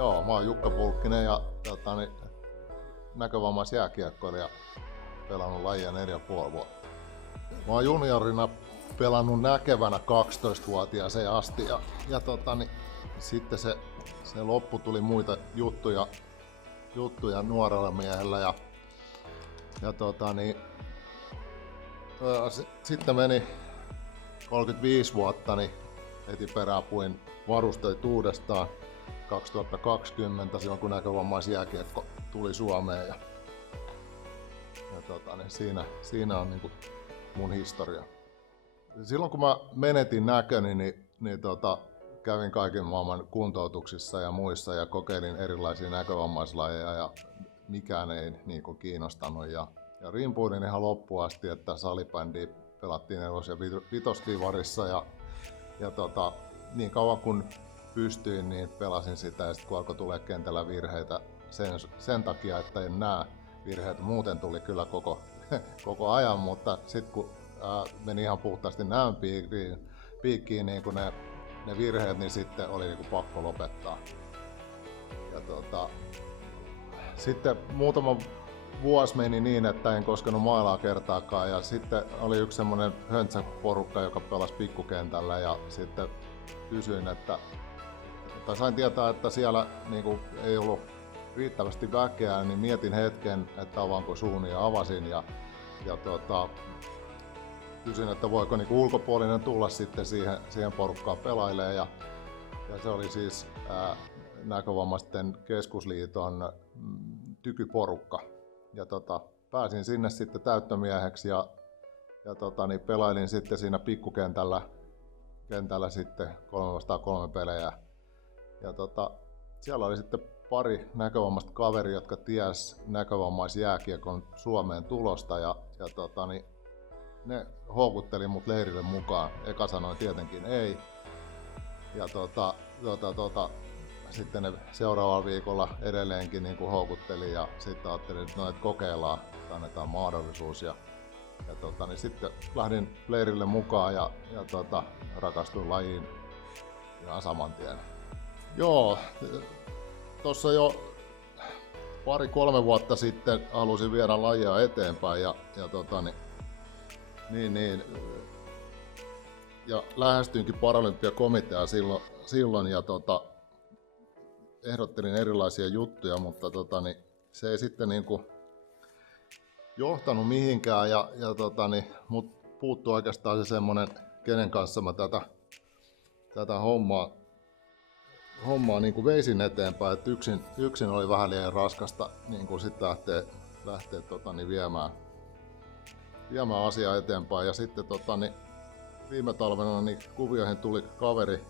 Joo, mä oon Jukka Pulkkinen ja näkövammaisjääkiekkoilija, pelannut lajia 4,5 vuotta. Mä oon juniorina pelannut näkevänä 12-vuotiaaseen asti ja sitten se loppu tuli muita juttuja nuorella miehellä sitten meni 35 vuotta, niin heti perään puin varusteet uudestaan 2020 silloin kun näkövammaisjääkiekko tuli Suomeen ja siinä on niinku mun historia. Silloin kun mä menetin näköni, niin kävin kaiken maailman kuntoutuksissa ja muissa ja kokeilin erilaisia näkövammaislajeja ja mikään ei niinku kiinnostanut ja rimpuilin ihan loppuun asti, että salibändiä pelattiin 4- ja 5-divarissa ja niin kauan kun pystyin, niin pelasin sitä ja sitten kun alkoi tulee kentällä virheitä sen takia, että en näe virheitä. Muuten tuli kyllä koko ajan, mutta sitten kun meni ihan puhtaasti näön piikkiin niin kun ne virheet, niin sitten oli niin kuin pakko lopettaa. Ja sitten muutama vuosi meni niin, että en koskenut mailaa kertaakaan ja sitten oli yksi semmoinen höntsäporukka, joka pelasi pikkukentällä ja sitten kysyin, sain tietää, että siellä niin kuin ei ollut riittävästi väkeä, niin mietin hetken, että avaanko suun ja avasin ja kysyin, että voiko niin kuin ulkopuolinen tulla sitten siihen porukkaan pelailemaan ja se oli siis Näkövammaisten keskusliiton tykyporukka ja pääsin sinne sitten täyttömieheksi ja pelailin sitten siinä pikkukentällä sitten 3-3 pelejä ja siellä oli sitten pari näkövammaista kaveria, jotka ties näkövammaisjääkiekon Suomeen tulosta ja ne houkutteli mut leirille mukaan. Eka sanoin tietenkin ei ja sitten ne seuraavalla viikolla edelleenkin niin kuin houkutteli ja sitten ajattelin, että kokeillaan, että annetaan mahdollisuus ja sitten lähdin leirille mukaan ja rakastuin lajiin ihan saman tien. Joo, tuossa jo 2-3 vuotta sitten halusin viedä lajia eteenpäin ja lähestyinkin Paralympiakomiteaa silloin ja ehdottelin erilaisia juttuja, mutta se ei sitten niinku johtanut mihinkään ja mut puuttui oikeastaan se semmonen, kenen kanssa mä tätä hommaa niin kuin veisin eteenpäin, että yksin oli vähän liian raskasta niin kuin sit lähteä viemään asiaa eteenpäin ja sitten viime talvena niin kuvioihin tuli kaveri,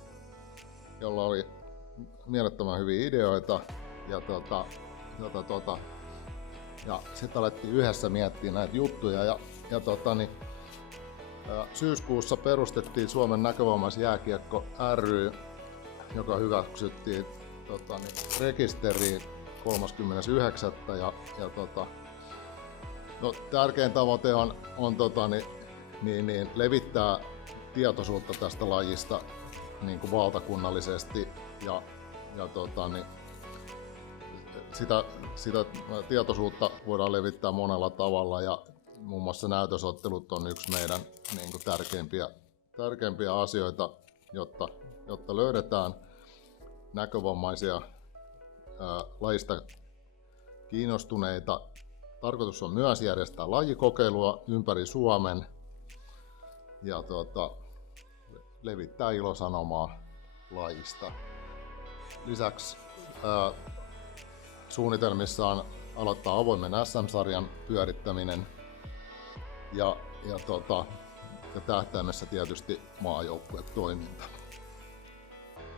jolla oli mielettömän hyviä ideoita ja sitten alettiin yhdessä miettiä näitä juttuja ja syyskuussa perustettiin Suomen näkövammaisjääkiekko ry, joka hyväksyttiin rekisteriin 39. Tärkein tavoite on levittää tietoisuutta tästä lajista niin kuin valtakunnallisesti ja sitä tietoisuutta voidaan levittää monella tavalla ja muun muassa näytösottelut on yksi meidän niin kuin tärkeimpiä asioita, jotta löydetään näkövammaisia lajista kiinnostuneita. Tarkoitus on myös järjestää lajikokeilua ympäri Suomen ja levittää ilosanomaa lajista. Lisäksi suunnitelmissa on aloittaa avoimen SM-sarjan pyörittäminen ja tähtäimessä tietysti maajoukkuetoiminta.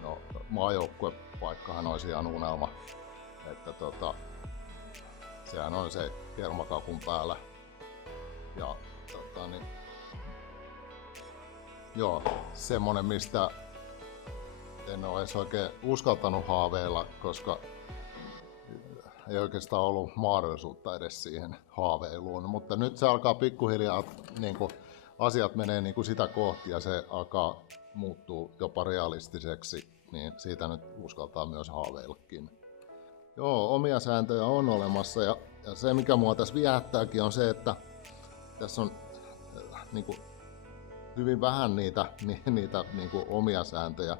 No, maajoukkuepaikkahan olisi ihan unelma, että sehän on se kermakakun päällä ja joo, semmonen mistä en ole edes oikein uskaltanut haaveilla, koska ei oikeastaan ollut mahdollisuutta edes siihen haaveiluun, mutta nyt se alkaa pikkuhiljaa, niin kuin asiat menee niin kuin sitä kohti ja se alkaa muuttua jopa realistiseksi, niin siitä nyt uskaltaa myös haaveillakin. Joo, omia sääntöjä on olemassa ja se mikä mua tässä viehättääkin on se, että tässä on niin kuin, hyvin vähän niitä niin kuin, omia sääntöjä.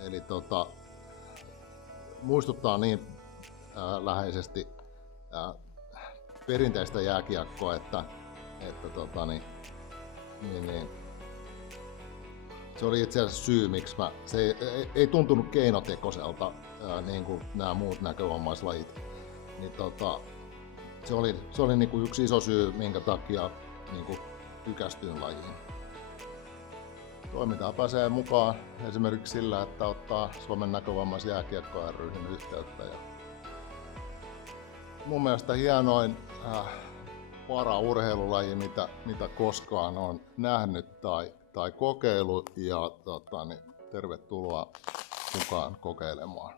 Eli muistuttaa niin läheisesti perinteistä jääkiekkoa, että niin, se oli itse asiassa syy, miksi se ei tuntunut keinotekoiselta niin kuin nämä muut näkövammaislajit. Niin, se oli niin kuin yksi iso syy, minkä takia niin kuin tykästyin lajiin. Toimintaan pääsee mukaan esimerkiksi sillä, että ottaa Suomen näkövammaisjääkiekko ry:hyn yhteyttä. Ja mun mielestä hienoin paraurheilulaji, mitä koskaan on nähnyt tai kokeillut, ja tervetuloa mukaan kokeilemaan.